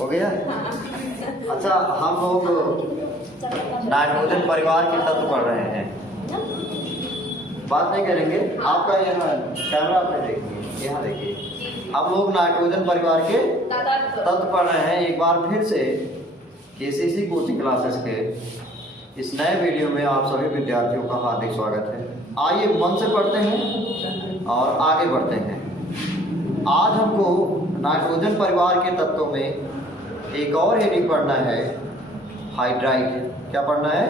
हो गया। अच्छा, हम लोग नाइट्रोजन परिवार के तत्व पढ़ रहे हैं, बात नहीं करेंगे। आपका यहाँ कैमरा पे देखिए, यहाँ देखिए, हम लोग नाइट्रोजन परिवार के तत्व पढ़ रहे हैं। एक बार फिर से केसीसी कोचिंग क्लासेस के इस नए वीडियो में आप सभी विद्यार्थियों का हार्दिक स्वागत है। आइए मन से पढ़ते हैं और आगे बढ़ते हैं। आज हमको नाइट्रोजन परिवार के तत्वों में एक और हेडिंग पढ़ना है, हाइड्राइड। क्या पढ़ना है?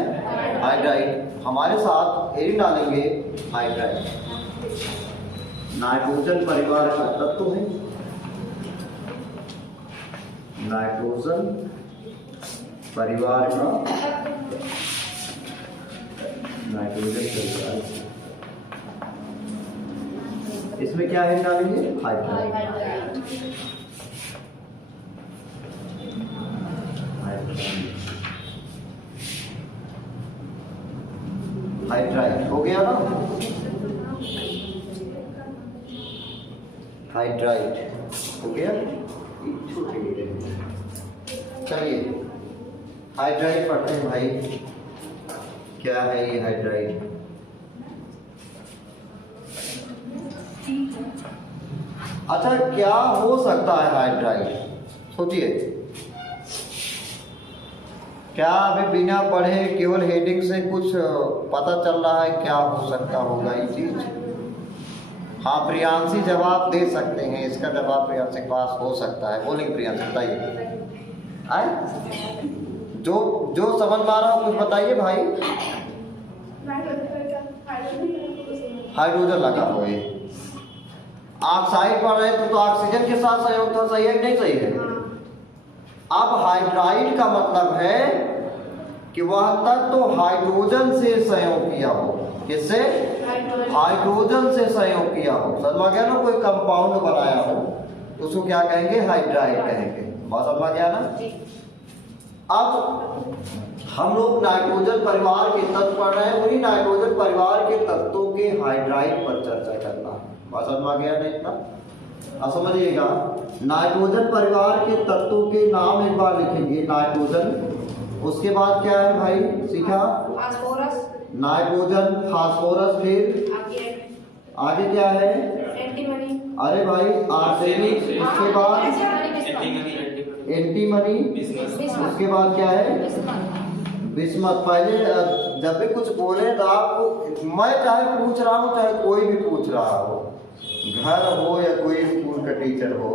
हाइड्राइड। हमारे साथ हेडिंग डालेंगे हाइड्राइड। नाइट्रोजन परिवार का तत्व है नाइट्रोजन परिवार का नाइट्रोजन परिवार। इसमें क्या है डालेंगे? हाइड्राइड। हाइड्राइड हो गया ना? हाइड्राइड हो गया। चलिए हाइड्राइड पढ़ते हैं भाई। क्या है ये हाइड्राइड? अच्छा, क्या हो सकता है हाइड्राइड? सोचिए, क्या अभी बिना पढ़े केवल हेडिंग से कुछ पता चल रहा है क्या हो सकता होगा ये चीज? हाँ, प्रियांशी जवाब दे सकते हैं। इसका जवाब प्रियांशी के पास हो सकता है। बोलेंगे प्रियांशी, बताइए। आए जो समझ में आ रहा हो कुछ बताइए भाई। हाइड्रोजन लगा हो, ये ऑक्साइड पढ़ रहे थे तो ऑक्सीजन के साथ संयोग था, सही है कि नहीं सही है? अब हाइड्राइड का मतलब है कि वह तत्व हाइड्रोजन से संयोग किया हो। किससे? हाइड्रोजन से संयोग किया हो। समझ में गया ना? कोई कंपाउंड बनाया हो तो उसको क्या कहेंगे? हाइड्राइड कहेंगे। बात समझ में गया ना? अब हम लोग नाइट्रोजन परिवार के तत्व पढ़ रहे हैं, वही नाइट्रोजन परिवार के तत्वों के हाइड्राइड पर चर्चा करना है। बात समझ में गया ना इतना? अब समझिएगा, नाइट्रोजन परिवार के तत्वों के नाम एक बार लिखेंगे। नाइट्रोजन, उसके बाद क्या है भाई? सीखा फास्फोरस, नाइट्रोजन, फास्फोरस, फिर आगे क्या है? एंटीमनी। अरे भाई आर्सेनिक, उसके बाद एंटीमनी, उसके बाद क्या है? बिस्मत। पहले जब भी कुछ बोले तो आपको, मैं चाहे पूछ रहा हूँ चाहे कोई भी पूछ रहा हो, घर हो या कोई स्कूल का टीचर हो,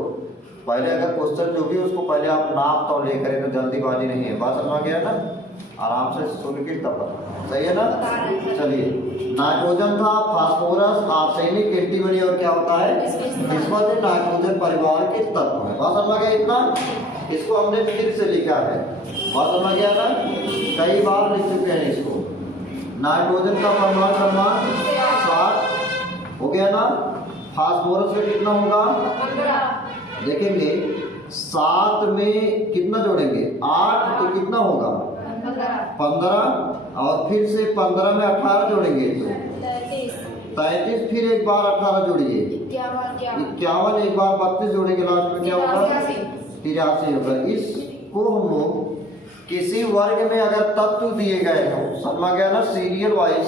पहले अगर क्वेश्चन जो भी उसको पहले आप नाप तो ले करें तो जल्दीबाजी नहीं है। बात समझ गया ना? आराम से सुन के तब बताओ, सही है ना? चलिए, नाइट्रोजन था, फास्फोरस, आर्सेनिक, एंटीमनी और क्या होता है? बिस्मत। नाइट्रोजन परिवार के तत्व है। बात समझ गया इतना? इसको हमने फिर से लिखा है। बात समझ गया ना? कई बार लिख चुके हैं इसको। नाइट्रोजन का परमाणु क्रमांक 7 हो गया ना? फास्फोरस में कितना होगा? देखेंगे 7 में कितना जोड़ेंगे? 8 तो कितना होगा? 15 और फिर से 15 में 18 जोड़ेंगे तो 33, फिर एक बार 18 जोड़िए 51, एक बार 32 जोड़ेंगे, लास्ट में क्या होगा? 83 होगा। इसको हम लोग किसी वर्ग में अगर तत्व दिए गए हो, समझ गया ना? सीरियल वाइज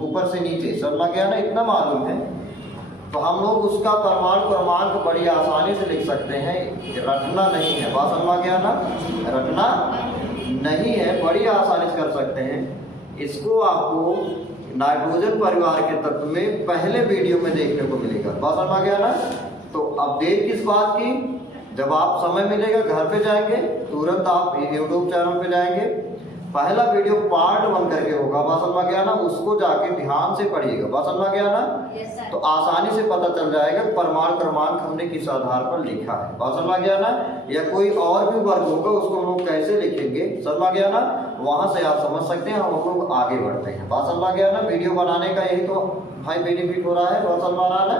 ऊपर से नीचे, समझ गया ना? इतना मालूम है तो हम लोग उसका परमाणु क्रमांक बड़ी आसानी से लिख सकते हैं। रटना नहीं है। बात समझ गया ना? रटना नहीं है, बड़ी आसानी से कर सकते हैं। इसको आपको नाइट्रोजन परिवार के तत्व में पहले वीडियो में देखने को मिलेगा। बात समझ गया ना? तो अब देर किस बात की? जब आप समय मिलेगा घर पे जाएंगे तुरंत आप यूट्यूब चैनल पे जाएंगे, पहला वीडियो पार्ट 1 करके होगा। बात समझ गया ना? उसको जाके ध्यान से पढ़िएगा। बात समझ गया ना? तो आसानी से पता चल जाएगा परमाणु क्रमांक हमने किस आधार पर लिखा है। बात समझ गया ना? या कोई और भी वर्ग होगा उसको हम लोग कैसे लिखेंगे, समझ गया ना? वहां से आप समझ सकते हैं। हम लोग आगे बढ़ते हैं। बात समझ गया ना? वीडियो बनाने का यही तो भाई बेनिफिट हो रहा है। बात समझ रहा है?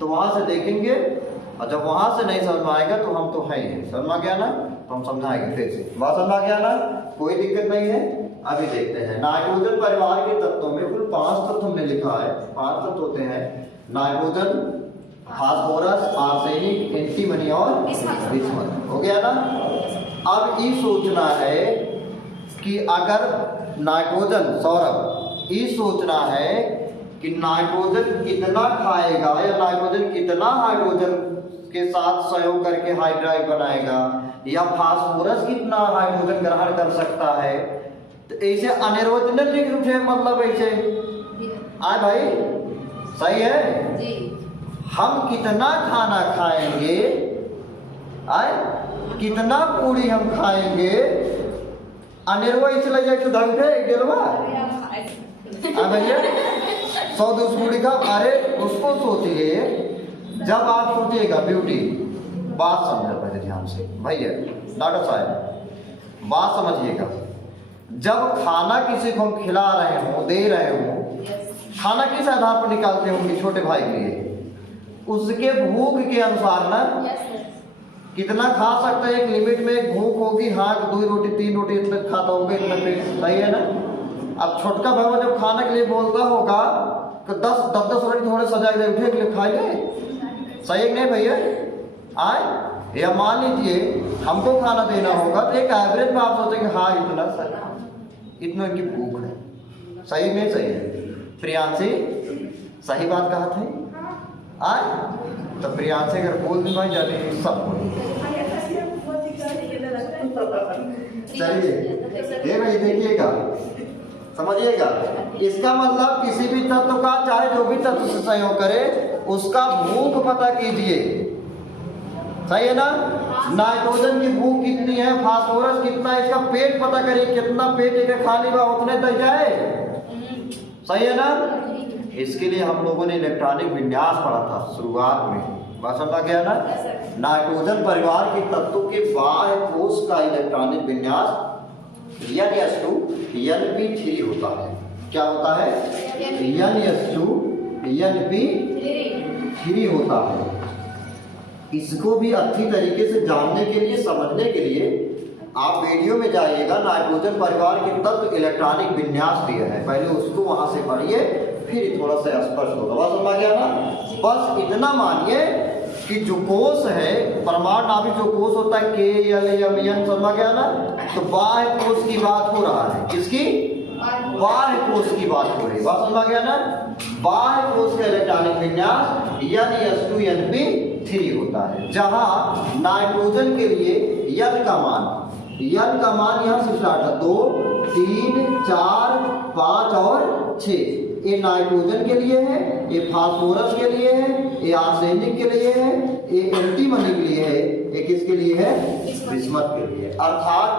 तो वहां से देखेंगे और जब वहां से नहीं समझ में आएगा तो हम तो है ही, समझ गया ना? तो हम समझाएंगे फिर से। बात समझ गया ना? कोई दिक्कत नहीं है। अभी देखते हैं नाइट्रोजन परिवार के तत्वों में कुल 5 तत्व हमने लिखा है। 5 तत्व होते हैं नाइट्रोजन, फास्फोरस, आर्सेनिक, एंटीमनी और विस्मत। हो गया ना। अब ये सोचना है कि अगर नाइट्रोजन, सौरभ ये सोचना है कि नाइट्रोजन कितना खाएगा या नाइट्रोजन कितना हाइड्रोजन के साथ सहयोग करके हाइड्राइड बनाएगा, या फास्फोरस कितना हाइड्रोजन ग्रहण कर सकता है। तो ऐसे अनिर्वचनीय लिख उठे, मतलब ऐसे आए भाई, सही है जी। हम कितना खाना खाएंगे, आए कितना पूरी हम खाएंगे, अनिर्वा इसलिए जाए तो उठे डेलवा भैया 100-200 पूरी का। अरे उसको सोचिए, जब आप सोचिएगा ब्यूटी, बात समझो पहले ध्यान से भैया, डॉक्टर साहब बात समझिएगा। जब खाना किसी को हम खिला रहे हो, दे रहे हो, खाना किस आधार पर निकालते होंगे छोटे भाई के लिए, उसके भूख के अनुसार ना, कितना खा सकता है, एक लिमिट में एक भूख होगी, हाँ 2 रोटी 3 रोटी इतना खाता होगा, इतना पेट, सही है ना। अब छोटका भाई जब खाने के लिए बोलता होगा तो 10 रोटी थोड़े सजा के उठे के लिए खाएंगे, सही है नहीं भैया। आए या मान लीजिए हमको खाना देना होगा तो एक एवरेज में आप सोचेंगे हाँ इतना की भूख है, सही नहीं सही है। प्रियांशी सही बात कहा थे। आए तो प्रियांशी अगर बोल दी भाई जाने सब बोल। चलिए ये भाई देखिएगा, समझिएगा, इसका मतलब किसी भी तत्व का चाहे जो भी तत्व से सहयोग करे उसका भूख पता कीजिए, सही है ना। नाइट्रोजन की भूख कितनी है, फास्फोरस कितना है, इसका पेट पता करिए, कितना पेट एक खाली बा उतने तक जाए, सही है ना। इसके लिए हम लोगों ने इलेक्ट्रॉनिक विन्यास पढ़ा था शुरुआत में, बात समझा गया ना। नाइट्रोजन परिवार के तत्वों के बाह्य कोश का इलेक्ट्रॉनिक विन्यास NS2 NP3 होता है। क्या होता है? NS2 NP3 होता है। इसको भी अच्छी तरीके से जानने के लिए, समझने के लिए आप वीडियो में जाइएगा, नाइट्रोजन परिवार के तत्व इलेक्ट्रॉनिक विन्यास दिया है, पहले उसको वहां से पढ़िए, फिर थोड़ा सा स्पष्ट होगा। बात समझ गया ना। बस इतना मानिए कि जो कोष है, परमाणु नाभिक जो कोष होता है KLMN, समझ गया ना। तो बाह्य कोष की बात हो रहा है, किसकी? बाह्य कोष की बात हो रही है, बात समझ गया ना। बाह्य कोष का इलेक्ट्रॉनिक विन्यास NS2 NP3 होता है, जहां नाइट्रोजन के लिए N का मान यहां से स्टार्ट है 2, 3, 4, 5 और 6। ये नाइट्रोजन के लिए है, ये फास्फोरस के लिए है, ये आर्सेनिक के लिए है, ये एंटीमनी के लिए है, ये किसके लिए है? विस्मत के लिए। अर्थात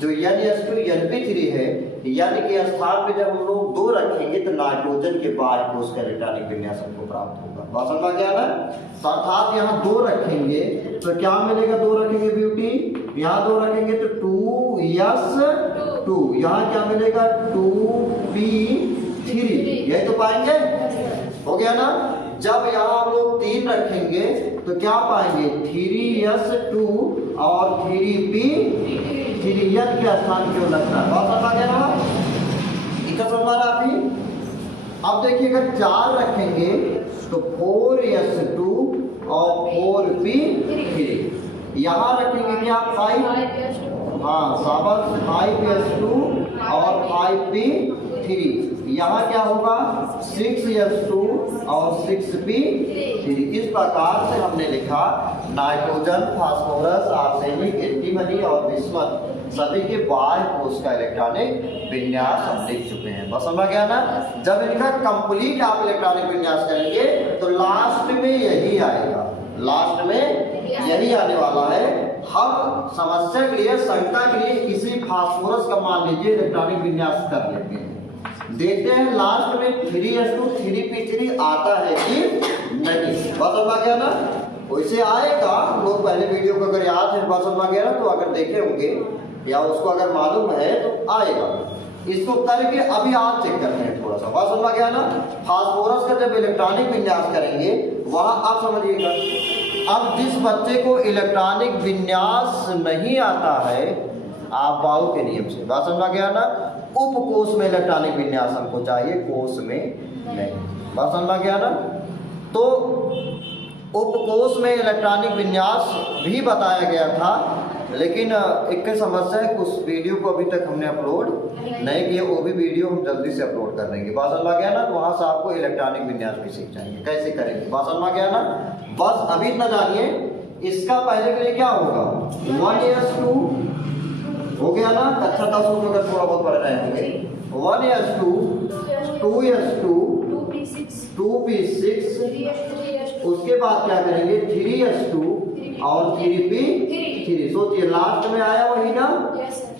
जो NS2 NP3 है, यानी कि स्थान पे जब हम लोग 2 रखेंगे तो नाइट्रोजन के बाह्य कोष का इलेक्ट्रॉनिक विन्यास हमको प्राप्त होगा। बात समझ गया ना। अर्थात यहाँ 2 रखेंगे तो क्या मिलेगा? 2 रखेंगे ब्यूटी, यहाँ 2 रखेंगे तो 2s2, यहाँ क्या मिलेगा? 2p3, यही तो पाएंगे। हो गया ना। जब यहाँ हम लोग 3 रखेंगे तो क्या पाएंगे? 3s2 और 3p3 के स्थान क्यों लगता है? बात समझ गया ना। इतना समझ आप ही। अब देखिए अगर 4 रखेंगे तो 4s2 और 4p3, यहाँ रखेंगे क्या? 5, हाँ शाबाश, 5s2 और 5p3, यहाँ क्या होगा? 6s2 और 6p3। इस प्रकार से हमने लिखा नाइट्रोजन, फास्फोरस, आर्सेनिक, एंटीमनी और विस्मत सभी के बाह्य कोष का इलेक्ट्रॉनिक विन्यास हम लिख चुके हैं। बस समझ गया ना। जब इनका कंप्लीट आप इलेक्ट्रॉनिक विन्यास करेंगे तो लास्ट में यही आएगा, लास्ट में यही आने वाला है। हम समस्या के लिए, शंका के लिए किसी फास्फोरस का मान लीजिए इलेक्ट्रॉनिक विन्यास कर लेते हैं, देखते हैं लास्ट में 3s2 3p3 आता है कि नहीं। बस समझ गया ना। वैसे आएगा, लोग पहले वीडियो को अगर याद है, बस समझ गया ना, तो अगर देखे होंगे या उसको अगर मालूम है तो आएगा। इसको करके अभी आप चेक करते हैं थोड़ा सा। बात समझ गया ना। फास्फोरस का जब इलेक्ट्रॉनिक विन्यास करेंगे वहां आप समझिएगा, अब जिस बच्चे को इलेक्ट्रॉनिक विन्यास नहीं आता है, आप बाहु के नियम से, बात समझ गया ना, उपकोष में इलेक्ट्रॉनिक विन्यास हमको चाहिए, कोष में नहीं। बात समझ गया ना। तो उपकोष में इलेक्ट्रॉनिक विन्यास भी बताया गया था, लेकिन एक समस्या है, उस वीडियो को अभी तक हमने अपलोड नहीं किया। वो भी वीडियो हम जल्दी से अपलोड कर देंगे। बात समझ गया ना? तो वहाँ से आपको इलेक्ट्रॉनिक विन्यास भी सीख जाएंगे कैसे करेंगे। बात समझ गया ना? बस अभी इतना जानिए, इसका पहले के लिए क्या होगा, 1s2 हो गया ना। कक्षा 10 में अगर थोड़ा बहुत पढ़ रहे होंगे, 1s2, 2s2, 2p6, उसके बाद क्या करेंगे 3s2 और 3p3। सोचिए लास्ट में आया वही ना।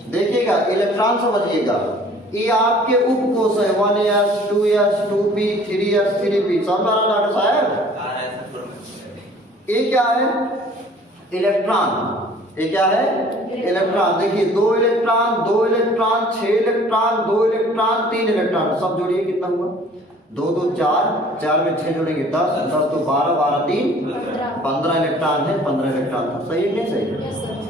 देखिएगा इलेक्ट्रॉन समझिएगा, ये आपके उपकोष है 1s 2s 2p 3s 3p। समझ आ रहा डॉक्टर साहब? ये क्या है, इलेक्ट्रॉन। ये क्या है, इलेक्ट्रॉन। देखिए 2 electron 2 electron 6 electron 2 electron 3 electron, सब जोड़िए कितना हुआ, 2 2 4, 4 में 6 जोड़ेंगे 10, 10 तो 12, 12 3 15 इलेक्ट्रॉन है, 15 इलेक्ट्रॉन था। सही है नहीं सही?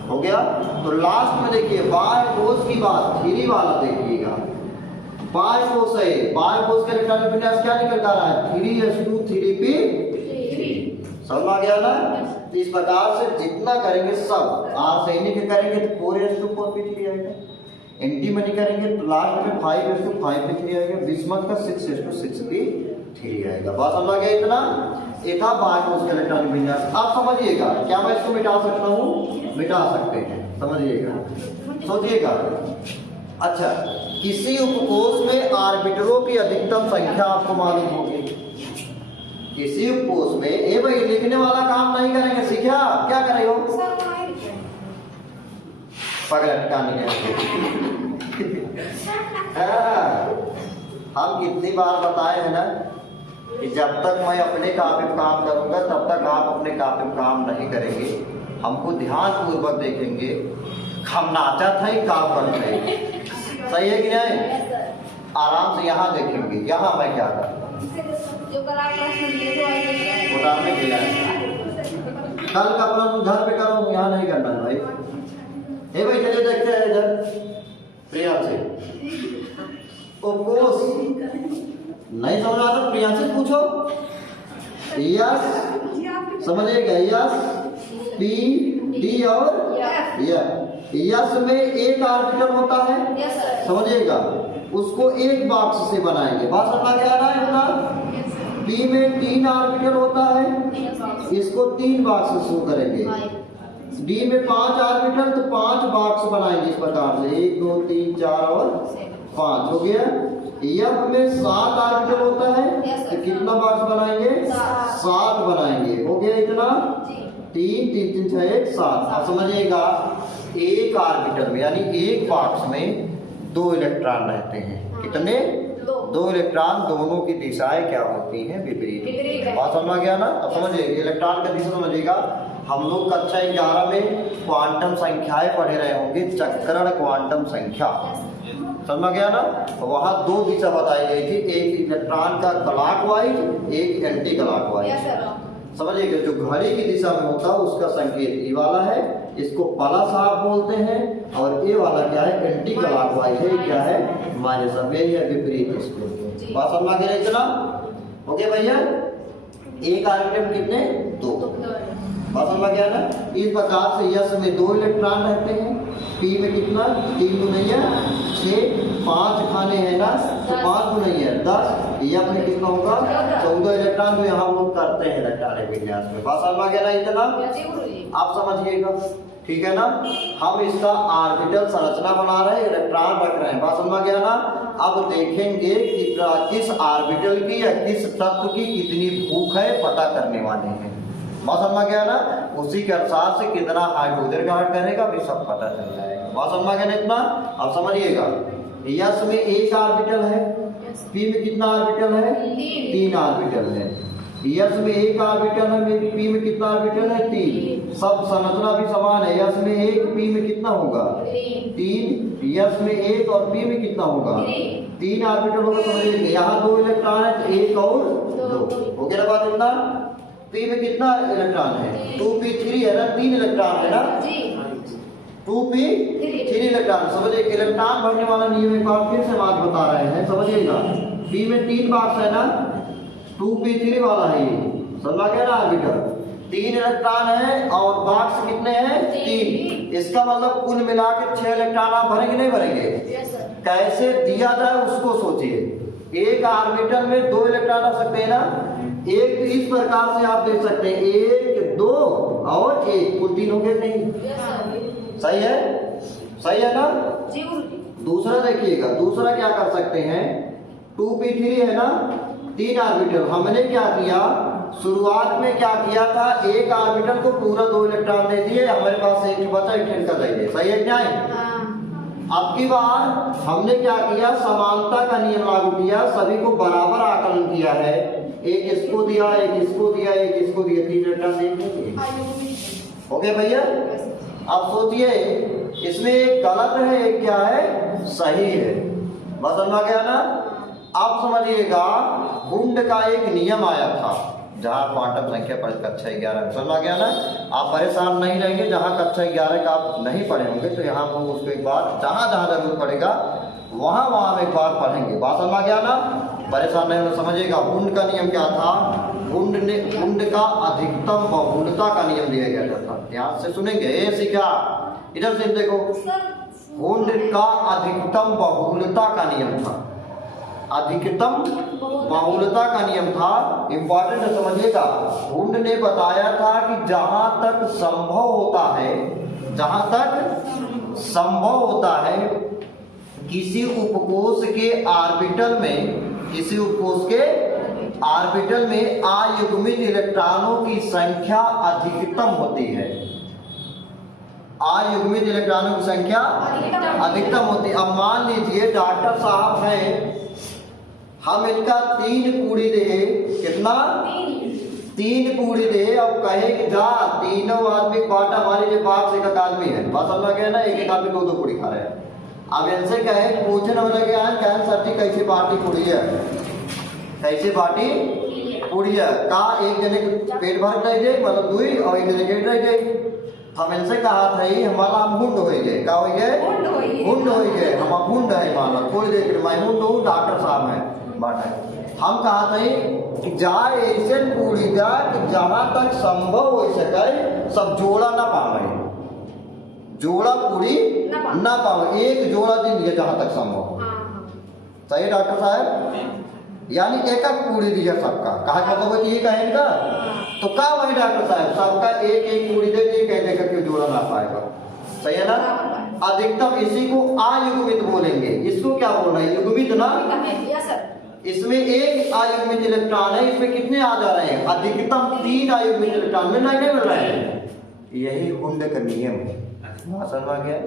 हो गया। तो लास्ट में देखिए बाय कोष की बात, 3 वाला देखिएगा, बाय कोष है, बाय कोष का इलेक्ट्रॉनिक विन्यास क्या निकल कर रहा है, 3s2 3p3। समझ आ गया ना? तो इस प्रकार से जितना करेंगे सब, आर्सेनिक के करेंगे तो 4s2 4p3 आएगा, एंटीमनी करेंगे तो लास्ट में 5s2 5p3 आएगा, बिस्मथ का 6s2 6p3 आएगा। बात समझ आ गया? इतना ये था बाय कोष का इलेक्ट्रॉनिक विन्यास। आप समझिएगा, क्या मैं इसको मिटा सकता हूँ? मिटा सकते हैं, समझिएगा, सोचिएगा। अच्छा, किसी उपकोष में आर्बिटरों की अधिकतम संख्या आपको मालूम होगी। किसी उपकोष में, ए भाई लिखने वाला काम नहीं करेंगे, सीखा? क्या करेगा? पगलटकाने हम कितनी बार बताए हैं ना कि जब तक मैं अपने काफी काम करूंगा तब तक आप अपने काफी काम नहीं करेंगे। हमको ध्यान पूर्वक देखेंगे, हम नाचा था ही काम करते हैं। सही है कि नहीं? आराम से यहाँ देखेंगे, यहाँ मैं क्या कर कल का प्रश्न घर पे करो, यहाँ नहीं करना है भाई। हे भाई चलिए देखते हैं इधर प्रिया से। उपकोष नहीं समझ आता, प्रिया से पूछो। यस समझिएगा, यस पी डी और यस में एक आर्बिटल होता है, समझिएगा, उसको एक बॉक्स से बनाएंगे। बात समझ आ रहा है ना? पी में 3 आर्बिटल होता है, इसको 3 बॉक्स से शो करेंगे। डी में 5 आर्बिटल तो 5 बॉक्स बनाएंगे इस प्रकार से, 1 2 3 4 और 5 हो गया। एफ में 7 आर्बिटल होता है तो कितना बॉक्स बनाएंगे, 7 बनाएंगे। हो गया इतना, 3 3 3 6 1 7। अब समझिएगा एक आर्बिटल में यानी एक बॉक्स में 2 इलेक्ट्रॉन रहते हैं। कितने? 2 इलेक्ट्रॉन, दोनों की दिशाएं क्या होती हैं, विपरीत। बात समझ गया ना? अब समझिए इलेक्ट्रॉन का दिशा समझिएगा। हम लोग कक्षा 11 में क्वांटम संख्याएं पढ़े रहे होंगे, चक्रण क्वांटम संख्या, समझ गया ना? वहाँ 2 दिशा बताई गई थी, एक इलेक्ट्रॉन का क्लॉकवाइज, एक एंटी क्लॉकवाइज। समझिएगा जो घड़ी की दिशा में होता है उसका संकेत ये वाला है, इसको प्लस आप बोलते हैं, और ये वाला क्या है, एंटी क्लॉकवाइज है, क्या है, माइनस। या विपरीत इसको। बात समझ गया इतना? हो गया भैया? एक आर्बिटल कितने, 2। बात समझ गया ना? इस प्रकार से यस में 2 इलेक्ट्रॉन रहते हैं, पी में कितना, 3 गुना 6, 5 खाने हैं ना तो 5 गुना 10, एफ में कितना होगा, 14 इलेक्ट्रॉन। तो यहाँ हम लोग करते हैं इलेक्ट्रॉनिक विन्यास में। बात समझ गया ना इतना? आप समझिएगा, ठीक है ना? हम इसका आर्बिटल संरचना बना रहे हैं, इलेक्ट्रॉन रख रहे हैं। बात समझ गया ना? अब देखेंगे कि किस आर्बिटल की या किस तत्व की कितनी भूख है पता करने वाले हैं। बात समझ गया ना? उसी के अनुसार से कितना हाइड्रोजन ग्रहण करेगा भी सब पता चल जाएगा। बात समझ गया ना इतना? अब समझिएगा, यस में एक आर्बिटल है, पी में कितना आर्बिटल है, 3 आर्बिटल है। यस में एक आर्बिटल है, पी में कितना आर्बिटल है, 3। सब संरचना भी समान है, यस में 1, पी में कितना होगा, 3। यस में 1 और पी में कितना होगा, 3 आर्बिटल होगा। समझिए यहाँ 2 इलेक्ट्रॉन है तो 1 और 2 हो गया। बात इतना? पी में कितना इलेक्ट्रॉन है, 2p3 है ना, 3 इलेक्ट्रॉन है ना, 2p3 इलेक्ट्रॉन। समझिए इलेक्ट्रॉन भरने वाला नियम एक बार फिर से बात बता रहे हैं, समझिएगा। पी में 3 बॉक्स है ना, 2p3 वाला है ये, समझा गया ना आर्बिटल। 3 इलेक्ट्रॉन है और बॉक्स कितने हैं 3। इसका मतलब कुल मिला के 6 इलेक्ट्रॉन आप भरेंगे नहीं भरेंगे? कैसे दिया जाए उसको सोचिए। एक ऑर्बिटल में 2 इलेक्ट्रॉन रख सकते हैं ना, एक इस प्रकार से आप देख सकते हैं 1 2 और 1 कुल 3 हो गए नहीं? सही है, सही है ना? दूसरा देखिएगा, दूसरा क्या कर सकते हैं 2p3 है ना, 3 ऑर्बिटल। हमने क्या किया शुरुआत में, क्या किया था एक ऑर्बिटल को पूरा 2 इलेक्ट्रॉन दे दिए, हमारे पास एक बचा, एक का दे दिए। सही है क्या है? अब की बार हमने क्या किया समानता का नियम लागू किया, सभी को बराबर आकलन किया है। एक इसको दिया, एक इसको दिया, एक इसको दिया, 3 इलेक्ट्रॉन दे दिए। हो गया भैया? अब सोचिए इसमें एक गलत है एक क्या है सही है। बस समझ गया ना? अब समझिएगा हुंड का एक नियम आया था जहाँ क्वांटम संख्या पर कक्षा 11 में। समझ गया ना? आप परेशान नहीं रहेंगे, जहाँ कक्षा 11 का आप नहीं पढ़े होंगे तो यहाँ पर उसको एक बार जहाँ जहाँ जरूरत पड़ेगा वहाँ एक बार पढ़ेंगे। बात समझ गया ना? परेशान नहीं होना। समझिएगा हुंड का नियम क्या था, हुंड का अधिकतम बहुलता का नियम दिया गया था। ध्यान से सुनेंगे, ऐसे क्या इधर से देखो, हुंड का अधिकतम बहुलता का नियम था, अधिकतम बहुलता का नियम था। इंपॉर्टेंट है, समझिएगा। हुंड ने बताया था कि जहां तक संभव होता है, जहां तक संभव होता है किसी उपकोष के ऑर्बिटल में, किसी उपकोष के ऑर्बिटल में अयुग्मित इलेक्ट्रॉनों की संख्या अधिकतम होती है। अयुग्मित इलेक्ट्रॉनों की संख्या अधिकतम होती है। अब मान लीजिए डॉक्टर साहब हैं, हम इनका 3 पूड़ी दे, कितना 3 पूड़ी दे, अब कहे कि जा तीनों आदमी बांटा, हमारे जो 5 एक आदमी है, बस समझ गया ना, एक आदमी 2 पूड़ी खा रहे हैं। अब इनसे कहे पूछने वाले क्या है, कहें सर जी कैसे बाटी पूड़ी है, कैसे बाटी पूड़ी है का एक जने पेट भर रह जाए, मतलब 2 और एक जने पेट रह जाए। हम इनसे कहा था हमारा हम हुंड हो गए, का हो गए हुंड हो गए, हम हुंड है माना थोड़ी देर मैं हुंड हूँ, डॉक्टर साहब है बाटा। हम कहा था कि जाए ऐसे पूरी जाए कि जहां तक संभव हो सके सब जोड़ा ना पावे, जोड़ा पूरी ना पावे, एक जोड़ा दिन दिया जहां तक संभव। सही डॉक्टर साहब? यानी एक पूरी दिया सबका, कहा मतलब ये कहे इनका तो का वही डॉक्टर साहब सबका एक पूरी दे दी, कहने का क्यों जोड़ा ना पाएगा। सही है ना? अधिकतम इसी को अयुग्मित बोलेंगे। इसको क्या बोलना है, युग्मित ना। इसमें एक अयुग्मित इलेक्ट्रॉन है, इसमें कितने आ जा रहे हैं, अधिकतम 3 अयुग्मित इलेक्ट्रॉन में नहीं मिल रहे हैं। यही हुंड का नियम है। समझ गया?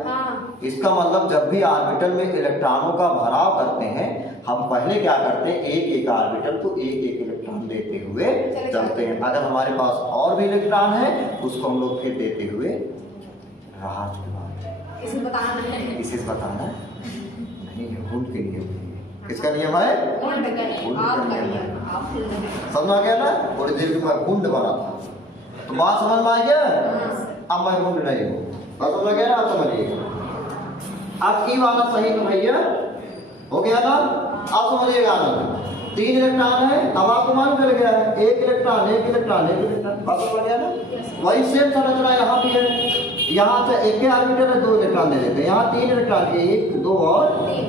इसका मतलब जब भी ऑर्बिटल में इलेक्ट्रॉनों का भराव करते हैं, हम पहले क्या करते हैं एक ऑर्बिटल को एक इलेक्ट्रॉन देते हुए चलते हैं। अगर हमारे पास और भी इलेक्ट्रॉन है उसको हम लोग फिर देते हुए रहा। इसे बताना नहीं है, हुंड के नियम। किसका नियम है? समझ गया ना? थोड़ी देर में हुंड बना था, तो बात समझ में आ गया। अब मैं हुंड नहीं हूँ, बात समझ गया ना? आप समझिएगा। आपकी वाला सही तो भैया हो गया ना? आप समझिएगा ना, 3 इलेक्ट्रॉन है, अब आपको मालूम चल गया है, एक इलेक्ट्रॉन, बात समझ गया ना? वही सेम संरचना यहाँ भी है। यहाँ से एक ऑर्बिटल है, 2 इलेक्ट्रॉन दे देते हैं, यहाँ 3 इलेक्ट्रॉन, 1 2 और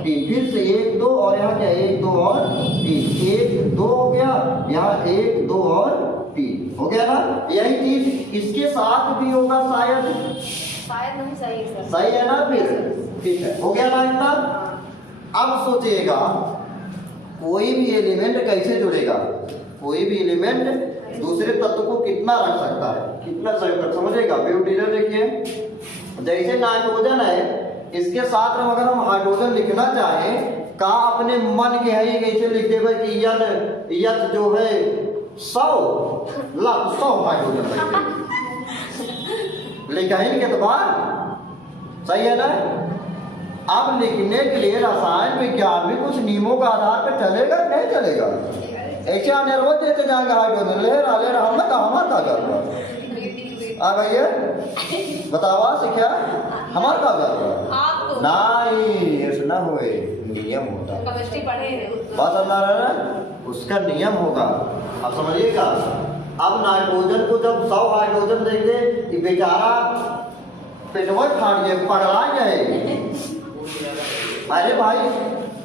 3, फिर से 1 2 और यहाँ क्या 1 2 और 3, 1 2 हो गया, यहाँ 1 2 और 3 हो गया ना? यही चीज इसके साथ भी होगा शायद नहीं, सही है ना? फिर ठीक है, हो गया ना इतना? अब सोचिएगा कोई भी एलिमेंट कैसे जुड़ेगा, कोई भी एलिमेंट दूसरे तत्व को कितना रख सकता है, कितना सहयोग, समझेगा? ब्यूटीरियर देखिए, जैसे नाइट्रोजन है, इसके साथ में अगर हम हाइड्रोजन लिखना चाहें, का अपने मन के है कैसे लिख देगा कि यद जो है 100 हाइड्रोजन लिखेंगे तो बात सही है ना? अब लिखने के लिए रसायन विज्ञान भी कुछ नियमों का आधार पर चलेगा नहीं चलेगा? ऐसे आने रोज देते जाएंगे हाइड्रोजन, ले रहा हम ना हमारा कागज आ भैया बतावा से क्या हमारा कागज नहीं, ऐसा ना हुए, नियम होता है, बात समझ रहा है ना? उसका नियम होगा, आप समझिएगा। अब नाइट्रोजन को जब 100 हाइड्रोजन देंगे कि बेचारा पेटवा फाड़ जाए, पगला जाए। अरे भाई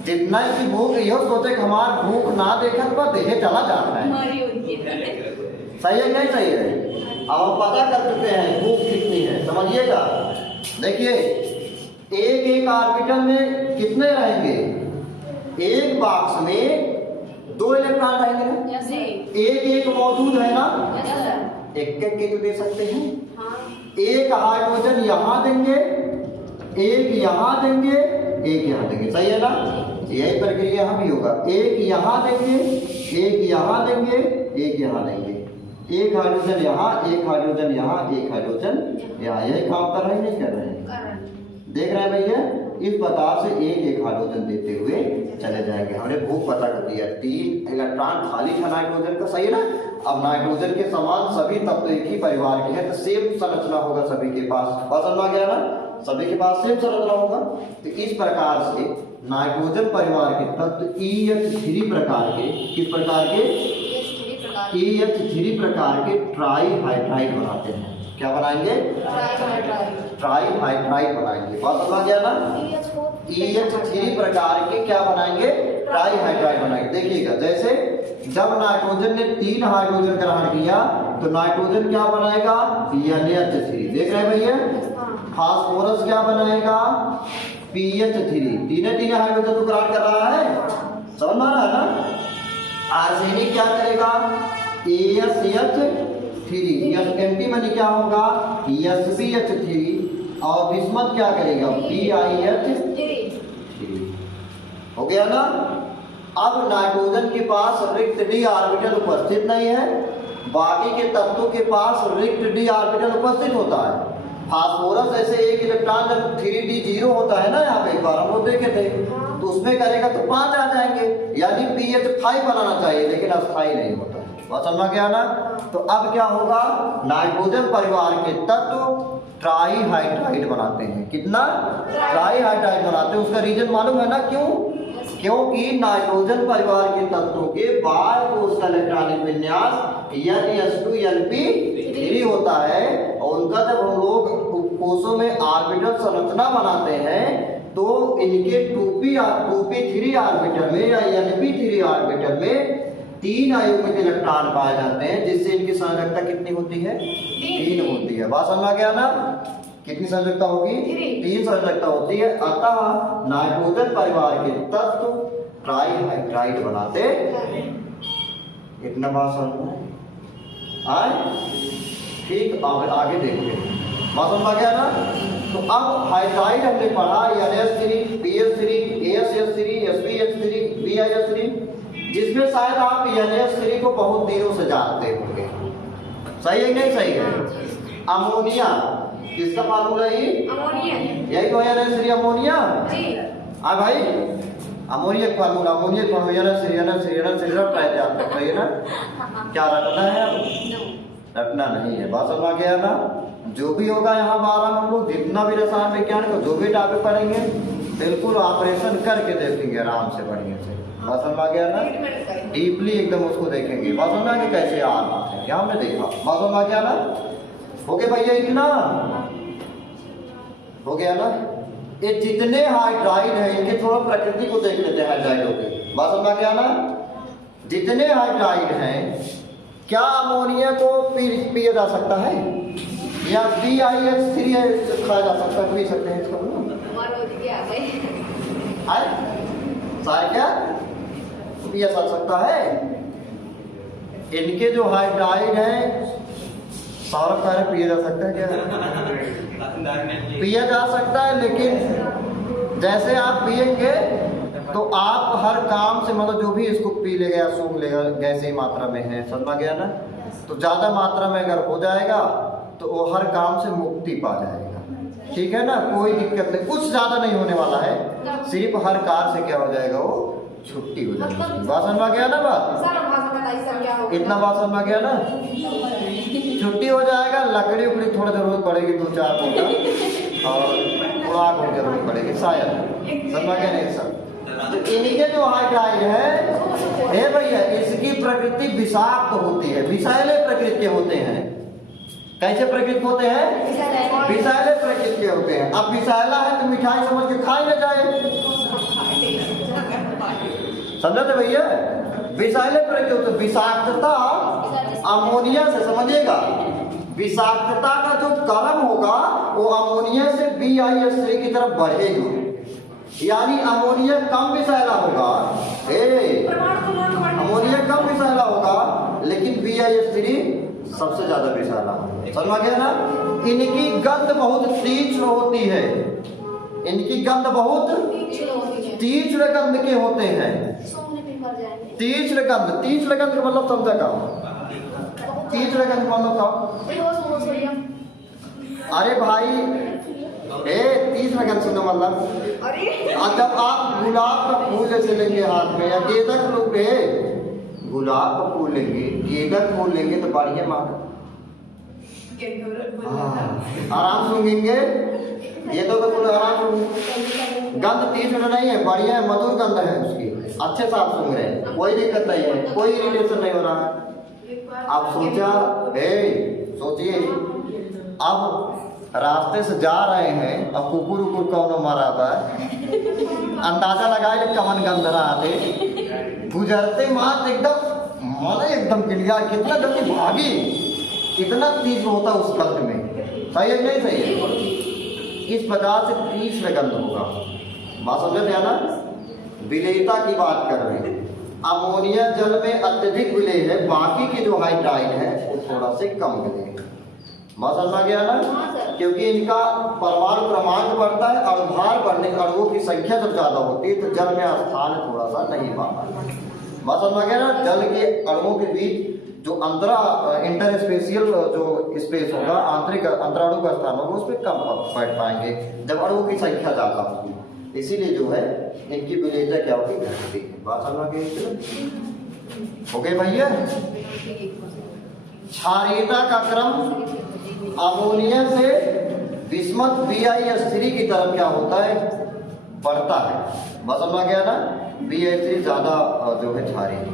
जितना की भूख यो सोचे कि हमार भूख ना देखत पर देहे चला जाता है। सही है नहीं सही है? अब हम पता कर चुके हैं भूख कितनी है, समझिएगा। देखिए एक एक ऑर्बिटल में कितने रहेंगे? एक बॉक्स में 2 इलेक्ट्रॉन रहेंगे ना? एक एक मौजूद है ना? एक एक के दे सकते हैं। एक हाइड्रोजन यहाँ देंगे, एक यहाँ देंगे, एक यहाँ देंगे, सही है ना? यही प्रक्रिया यहाँ भी होगा। एक यहाँ देंगे, एक यहाँ देंगे, एक यहाँ देंगे, एक हाइड्रोजन यहाँ, एक हाइड्रोजन यहाँ, एक हाइड्रोजन यहाँ। यही काम कर रहे हैं नहीं कर रहे हैं? देख रहे हैं भैया? इस प्रकार से एक एक हाइड्रोजन देते हुए चले जाएंगे। हमने भूख पता कर दिया, 3 इलेक्ट्रॉन खाली था नाइट्रोजन का, सही है ना? अब नाइट्रोजन के समान सभी तत्व एक ही परिवार के हैं, तो सेम संरचना होगा सभी के पास। बात समझ आ गया ना? सभी के पास सेम संरचना होगा। तो इस प्रकार से नाइट्रोजन परिवार के तत्व EH3 प्रकार के, किस प्रकार के? EH3 प्रकार के ट्राई हाइड्राइड बनाते हैं। क्या बनाएंगे? ट्राई हाइड्राइड बनाएंगे। बात समझ गया ना? EH3 प्रकार के क्या बनाएंगे? ट्राई हाइड्राइड बनाएंगे। देखिएगा, जैसे जब नाइट्रोजन ने 3 हाइड्रोजन ग्रहण किया तो नाइट्रोजन क्या बनाएगा? NH3। देख रहे हैं भैया? फास्फोरस क्या बनाएगा? PH3। तीन हाइड्रोजन तो ग्रहण कर रहा है, समझ में आ रहा है ना? आर्सेनिक क्या करेगा? ASH3। एंटी मनी क्या होगा? SbH3। और बिस्मथ क्या करेगा? BiH3। हो गया ना? अब नाइट्रोजन के पास रिक्त d ऑर्बिटल उपस्थित नहीं है, बाकी के तत्वों के पास रिक्त d ऑर्बिटल उपस्थित होता है। फास्फोरस ऐसे एक इलेक्ट्रॉन जब 3d0 होता है ना, यहाँ पे एक बार हम लोग देखे थे, तो उसमें करेगा तो 5 आ जाएंगे, यानी pH5 बनाना चाहिए, लेकिन अस्थाई नहीं होता। बात समझ में गया ना? तो अब क्या होगा? नाइट्रोजन परिवार के तत्व ट्राई हाइड्राइड बनाते हैं। कितना? ट्राई हाइड्राइड बनाते हैं। उसका रीजन मालूम है ना क्यों? क्योंकि नाइट्रोजन परिवार के तत्वों के बाह्य कोश का इलेक्ट्रॉनिक विन्यास N2Np3 होता है, और उनका जब हम लोग कोशों में ऑर्बिटल संरचना बनाते हैं तो इनके 2p3 ऑर्बिटल में या Np3 ऑर्बिटल में 3 अयुग्मित इलेक्ट्रॉन पाए जाते हैं, जिससे इनकी संरचना कितनी होती है? 3 होती है। बात समझ में गया ना? कितनी संरचना होगी? 3 संरचना होती है। अतः नाइट्रोजन परिवार के तत्व ट्राई हाइड्राइड बनाते। इतना बात समझ में आए? ठीक, आगे देखते हैं। बात समझ में गया ना? तो अब हाइड्राइड हमने पढ़ा NH3, PH3, ASH3, SbH3, BiH3, जिसमें शायद आप NH3 को बहुत दिनों से जानते होंगे। सही है नहीं सही है? अमोनिया, किसका फार्मूला है? यही तो NH3 अमोनिया। हाँ भाई, अमोनिया फार्मूला, अमोनिया फार्मूला सही है ना? क्या रटना है? रटना नहीं है। बात समझ गया ना? जो भी होगा यहाँ 12 हम लोग जितना भी रसायन विज्ञान को जो भी टॉपिक पढ़ेंगे बिल्कुल ऑपरेशन करके देखेंगे आराम से, बढ़िया से। बात समझ गया ना? डीपली एकदम उसको देखेंगे। बात समझ गया कैसे आ रहा है, क्या हमने देखा? बात समझ गया ना? हो गया भैया? इतना हो गया ना? ये जितने हाइड्राइड हैं इनके थोड़ा प्रकृति को देख लेते हैं हाइड्राइडों की। बात समझ गया ना? जितने हाइड्राइड हैं, क्या अमोनिया को पिया जा सकता है या BiH3 खाया जा सकता है? पी सकते हैं इसको? क्या पिया जा सकता है? इनके जो हाइड्राइड हैं सौरभ कह रहे पिया जा सकता है। क्या पिया जा सकता है, लेकिन जैसे आप पिएंगे तो आप हर काम से मतलब जो भी इसको पी लेगा या सूंघ लेगा, गैसीय मात्रा में है, समझ गया ना? तो ज्यादा मात्रा में अगर हो जाएगा तो वो हर काम से मुक्ति पा जाएगा। ठीक है ना? कोई दिक्कत नहीं, कुछ ज्यादा नहीं होने वाला है, सिर्फ हर कार से क्या हो जाएगा? वो छुट्टी हो जाएगी। बात समझ में गया ना? बात इतना बात समझ में गया ना? छुट्टी हो जाएगा। लकड़ी उकड़ी थोड़ा जरूरत पड़ेगी, 2-4 फुट, और खुराक की जरूरत पड़ेगी शायद। समझ में गया नहीं सब? तो इनके जो हाइड्राइड है भैया, इसकी प्रकृति विषाक्त होती है, विषैले प्रकृति के होते हैं। कैसे प्रकृति होते हैं? विषैले प्रकृति के होते हैं। अब विषैला है तो मिठाई समझ के खाई न जाए, समझे थे भैया? विषैले प्रकृति होते, विषाक्तता अमोनिया से, समझिएगा, विषाक्तता का जो कर्म होगा वो अमोनिया से BiS3 की तरफ बढ़ेगा, यानी अमोनिया कम विषैला होगा, अमोनिया कम विषैला होगा, लेकिन BiS3 सबसे ज्यादा विषैला होगा। समझ गया ना? इनकी गंध बहुत तीक्ष्ण होती है, इनकी गंध बहुत तीक्ष्ण गंध के होते हैं। तीक्ष्ण गंध, तीक्ष्ण गंध का मतलब समझा का? तीक्ष्ण गंध मतलब क्या? अरे भाई, तीक्ष्ण गंध सुनो मतलब, जब आप गुलाब का फूल जैसे लेंगे हाथ में, या गेंदा लोग गुलाब का फूल लेंगे, गेंदा का फूल लेंगे तो बढ़िया मार आराम सूंघेंगे, ये तो आराम गंध तीक्ष्ण नहीं है, बढ़िया है, मधुर गंध है उसकी, अच्छे से आप सूंघ रहे हैं, कोई दिक्कत नहीं है, कोई इरिटेशन नहीं हो रहा है। आप सोचिए, अब रास्ते से जा रहे हैं, अब कुकुर उकुर कौन मारा हुआ है, अंदाजा लगाए कमन गंध रहा थे, गुजरते मात एकदम क्लियर, कितना जल्दी भागी, कितना तीव्र होता उस गंध में, सही है नहीं सही है? इस प्रकार से तीव्र गंध होगा। बात समझ में आना? विलेयता की बात कर रहे हैं, अमोनिया जल में अत्यधिक विलेय है, बाकी के जो हाइड्राइड है वो थोड़ा से कम विलेय है। बात समझ में गया ना? क्योंकि इनका परमाणु क्रमांक बढ़ता है और भार बढ़ने, अणुओं की संख्या जब ज्यादा होती है तो जल में स्थान थोड़ा सा नहीं पाता। बात समझ में गया ना? जल के अणुओं के बीच जो इंटरस्पेशियल जो स्पेस होगा, आंतरिक अंतराणु का स्थान होगा, उस पर कम बैठ पाएंगे जब अणुओं की संख्या ज्यादा होगी, इसीलिए जो है इनकी विलेयता क्या होगी, घटती है। बात समझ में गई? हो गए भैया? क्षारीयता का क्रम अमोनिया से विषमत BiS3 की तरफ क्या होता है, बढ़ता है। बस समझ गया ना? BiS3 ज्यादा जो है क्षारीय है।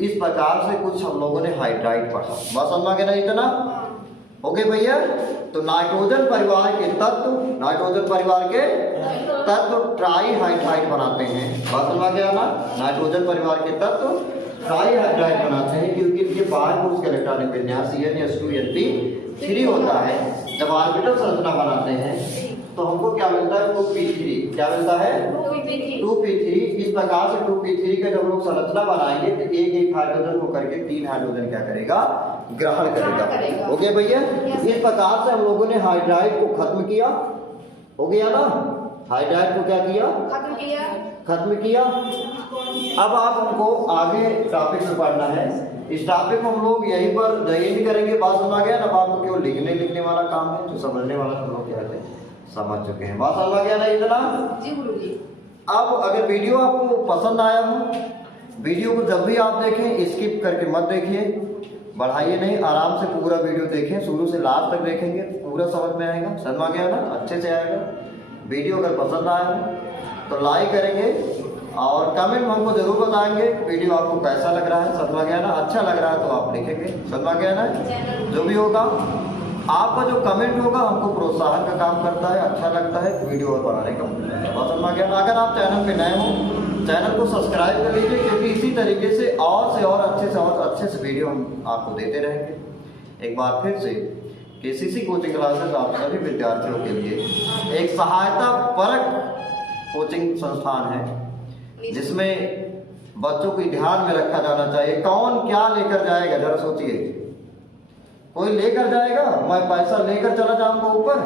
इस प्रकार से कुछ हम लोगों ने हाइड्राइड पढ़ा। बस समझ गया ना? इतना हो गए भैया? तो नाइट्रोजन परिवार के तत्व, नाइट्रोजन परिवार के तत्व ट्राई हाइड्राइड बनाते हैं। बस समझ गया ना? नाइट्रोजन परिवार के तत्व ट्राई हाइड्राइड बनाते हैं, क्योंकि इनके बाहर पुरुष का इलेक्ट्रॉनिक विन्यास CN2Sp3 होता है। जब ऑर्बिटल संरचना बनाते हैं तो हमको क्या मिलता है, 2p3। क्या मिलता है? 2p3। इस प्रकार से 2p3 का जब लोग संरचना बनाएंगे तो एक हाइड्रोजन को करके 3 हाइड्रोजन क्या करेगा, ग्रहण करेगा। हो गया भैया? इस प्रकार से हम लोगों ने हाइड्राइड को खत्म किया। हो गया ना? हाइड्राइड को क्या किया, खत्म किया। अब आप हमको आगे टॉपिक में पढ़ना है। इस टॉपिक को हम लोग यहीं पर एंड करेंगे। बात समझ गया ना? बात को केवल लिखने वाला काम है, तो समझने वाला हम लोग क्या है समझ चुके हैं। बात समझ गया ना? इतना जी गुरुजी। अब अगर वीडियो आपको पसंद आया हो, वीडियो को जब भी आप देखें स्किप करके मत देखिए, बढ़ाइए नहीं, आराम से पूरा वीडियो देखें, शुरू से लास्ट तक देखेंगे, पूरा समझ में आएगा। समझ गया ना? अच्छे से आएगा। वीडियो अगर पसंद आया तो लाइक करेंगे और कमेंट में हमको जरूर बताएंगे वीडियो आपको कैसा लग रहा है। समझ गया ना? अच्छा लग रहा है तो आप लिखेंगे। समझ गया ना? जो भी होगा आपका जो कमेंट होगा हमको प्रोत्साहन का काम करता है, अच्छा लगता है वीडियो और बनाने का। समझ गया ना? अगर आप चैनल पे नए हो, चैनल को सब्सक्राइब कर लीजिए, क्योंकि इसी तरीके से और अच्छे से वीडियो हम आपको देते रहेंगे। एक बार फिर से KCC कोचिंग क्लासेस आप सभी विद्यार्थियों के लिए एक सहायता परक कोचिंग संस्थान है, जिसमें बच्चों को ध्यान में रखा जाना चाहिए। कौन क्या लेकर जाएगा, जरा सोचिए। कोई लेकर जाएगा, मैं पैसा लेकर चला जाऊंगा ऊपर,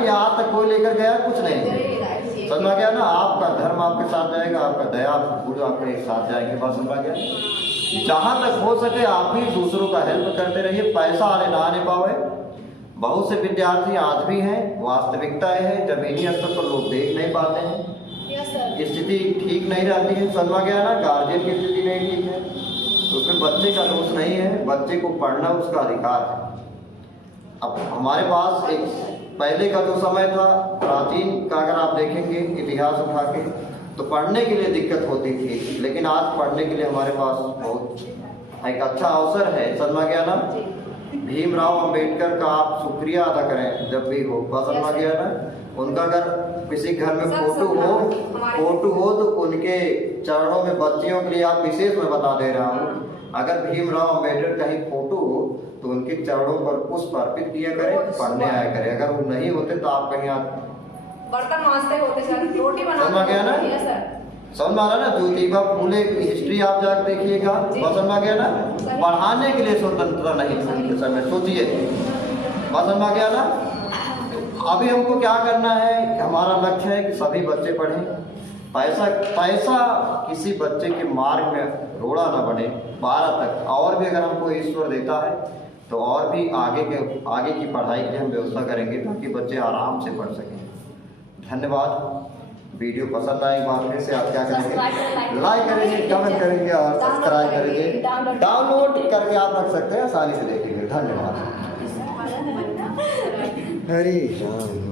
यहाँ तक कोई लेकर गया कुछ नहीं। समझ गया ना? आपका धर्म आपके साथ जाएगा, आपका दया गुरु आपके एक साथ जाएंगे। बात समझ गया? जहां तक हो सके आप भी दूसरों का हेल्प करते रहिए। पैसा आने ना आने पावे, बहुत से विद्यार्थी आज भी हैं, वास्तविकता है जमीनी स्तर पर लोग देख नहीं पाते हैं, स्थिति ठीक नहीं रहती है। समझ गया ना? गार्जियन की स्थिति नहीं ठीक है, उसमें बच्चे का दोष नहीं है, बच्चे को पढ़ना उसका अधिकार है। अब हमारे पास एक पहले का जो समय था प्राचीन का, अगर आप देखेंगे इतिहास उठा के, तो पढ़ने के लिए दिक्कत होती थी, लेकिन आज पढ़ने के लिए हमारे पास बहुत एक अच्छा अवसर है। समझ गया ना? भीमराव अंबेडकर का आप शुक्रिया अदा करें जब भी हो, समझ गया ना? उनका अगर किसी घर में फोटो हो तो उनके चरणों में बच्चियों के लिए आप विशेष मैं बता दे रहा हूँ, अगर भीमराव अंबेडकर कहीं फोटो हो तो उनके चरणों पर पुष्प अर्पित किया करें, पढ़ने आया करें। अगर वो नहीं होते तो आप कहीं बर्तन मांजते होते सर, रोटी बनाते। समझ गया ना? समझ में आ रहा ना? ज्योतिबा फूले की हिस्ट्री आप जाकर देखिएगा, समझ में गया ना? पढ़ाने के लिए स्वतंत्रता नहीं थी उनके समय, सोचिए, समझ में गया ना? अभी हमको क्या करना है, हमारा लक्ष्य है कि सभी बच्चे पढ़ें, पैसा किसी बच्चे के मार्ग में रोड़ा ना बने 12 तक। और भी अगर हमको ईश्वर देता है तो और भी आगे की पढ़ाई के लिए हम व्यवस्था करेंगे ताकि बच्चे आराम से पढ़ सकें। धन्यवाद। वीडियो पसंद आए एक बार फिर से आप क्या करेंगे, लाइक करेंगे, कमेंट करेंगे और सब्सक्राइब करेंगे। डाउनलोड करके आप रख सकते हैं, आसानी से देखेंगे। धन्यवाद। हरी राम।